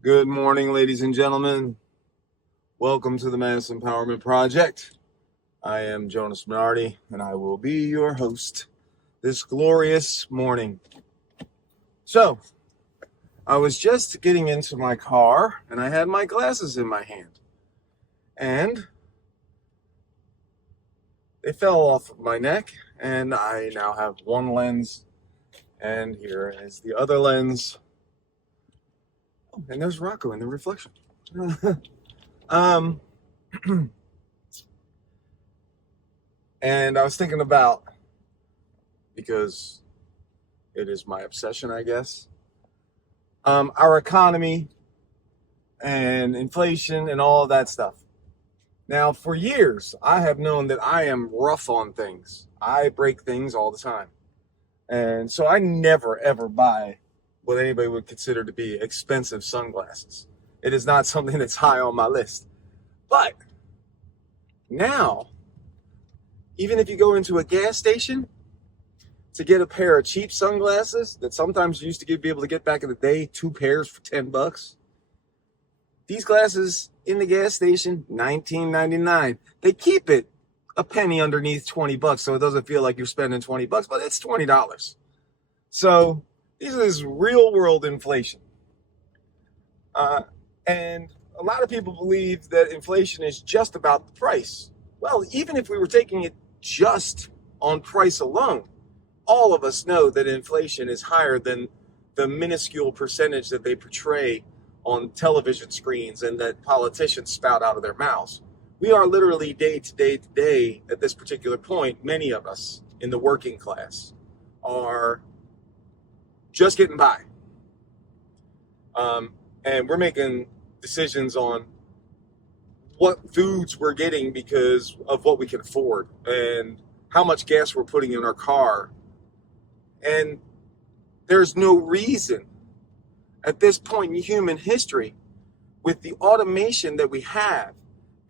Good morning, ladies and gentlemen. Welcome to the Mass Empowerment Project. I am Jonas Minardi, and I will be your host this glorious morning. So, I was just getting into my car, and I had my glasses in my hand. And they fell off of my neck, and I now have one lens, and here is the other lens. Oh, and there's Rocco in the reflection. And I was thinking about, because it is my obsession, I guess, our economy and inflation and all of that stuff. Now, for years, I have known that I am rough on things. I break things all the time. And so I never, ever buy what anybody would consider to be expensive sunglasses. It is not something that's high on my list. But now, even if you go into a gas station to get a pair of cheap sunglasses that sometimes you used to be able to get back in the day, 2 pairs for $10, these glasses in the gas station, $19.99. They keep it a penny underneath $20, so it doesn't feel like you're spending $20, but it's $20. So this is real world inflation. And a lot of people believe that inflation is just about the price. Well, even if we were taking it just on price alone, all of us know that inflation is higher than the minuscule percentage that they portray on television screens and that politicians spout out of their mouths. We are literally day to day at this particular point, many of us in the working class are just getting by. And we're making decisions on what foods we're getting because of what we can afford and how much gas we're putting in our car. And there's no reason at this point in human history, with the automation that we have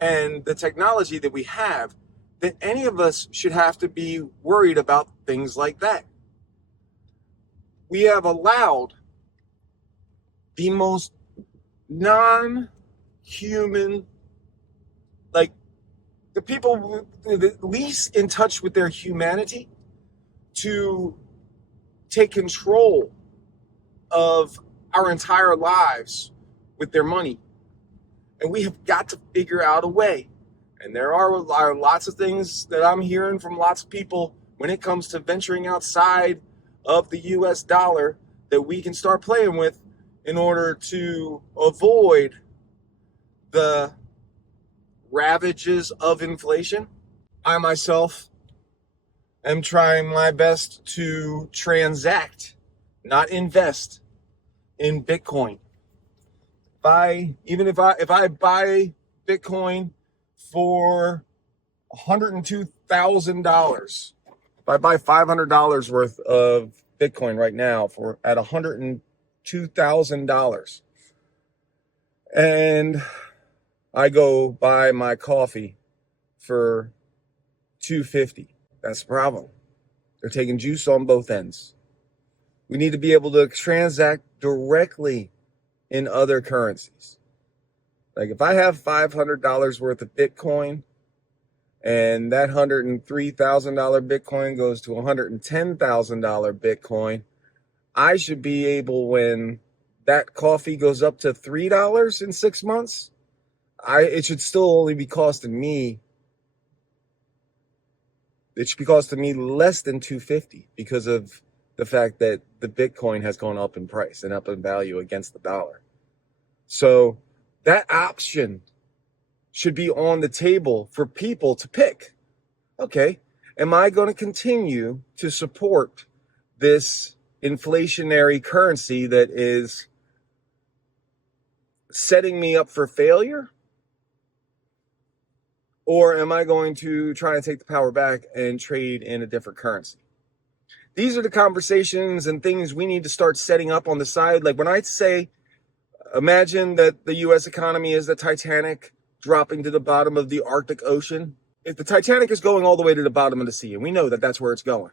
and the technology that we have, that any of us should have to be worried about things like that. We have allowed the most non-human, like the people the least in touch with their humanity, to take control of our entire lives with their money. And we have got to figure out a way. And there are lots of things that I'm hearing from lots of people when it comes to venturing outside of the US dollar that we can start playing with in order to avoid the ravages of inflation. I myself am trying my best to transact, not invest, in Bitcoin. If I buy Bitcoin for $102,000, if I buy $500 worth of Bitcoin right now at $102,000, and I go buy my coffee for $2.50, that's the problem. They're taking juice on both ends. We need to be able to transact directly in other currencies. Like if I have $500 worth of Bitcoin and that $103,000 Bitcoin goes to $110,000 Bitcoin, I should be able, when that coffee goes up to $3 in 6 months, it should still only be costing me. It should be costing me less than $2.50 because of the fact that the Bitcoin has gone up in price and up in value against the dollar. So that option should be on the table for people to pick. Okay, am I going to continue to support this inflationary currency that is setting me up for failure? Or am I going to try and take the power back and trade in a different currency? These are the conversations and things we need to start setting up on the side. Like when I say, imagine that the U.S. economy is the Titanic dropping to the bottom of the Arctic Ocean. If the Titanic is going all the way to the bottom of the sea, and we know that that's where it's going,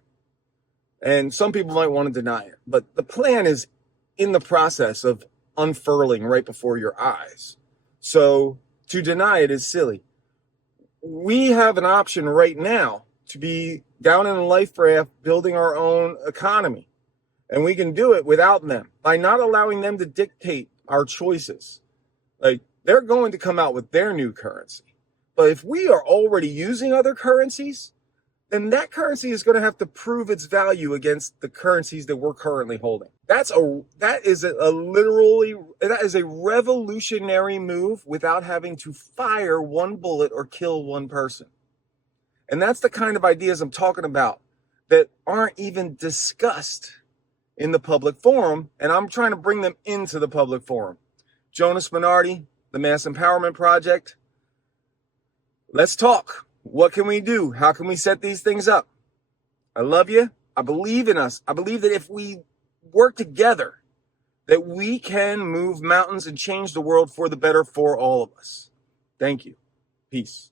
and some people might want to deny it, but the plan is in the process of unfurling right before your eyes. So to deny it is silly. We have an option right now to be down in a life raft building our own economy. And we can do it without them by not allowing them to dictate our choices. Like, they're going to come out with their new currency. But if we are already using other currencies, then that currency is going to have to prove its value against the currencies that we're currently holding. That is a revolutionary move without having to fire one bullet or kill one person. And that's the kind of ideas I'm talking about that aren't even discussed in the public forum, and I'm trying to bring them into the public forum. Jonas Minardi, the Mass Empowerment Project. Let's talk. What can we do? How can we set these things up? I love you. I believe in us. I believe that if we work together, that we can move mountains and change the world for the better for all of us. Thank you. Peace.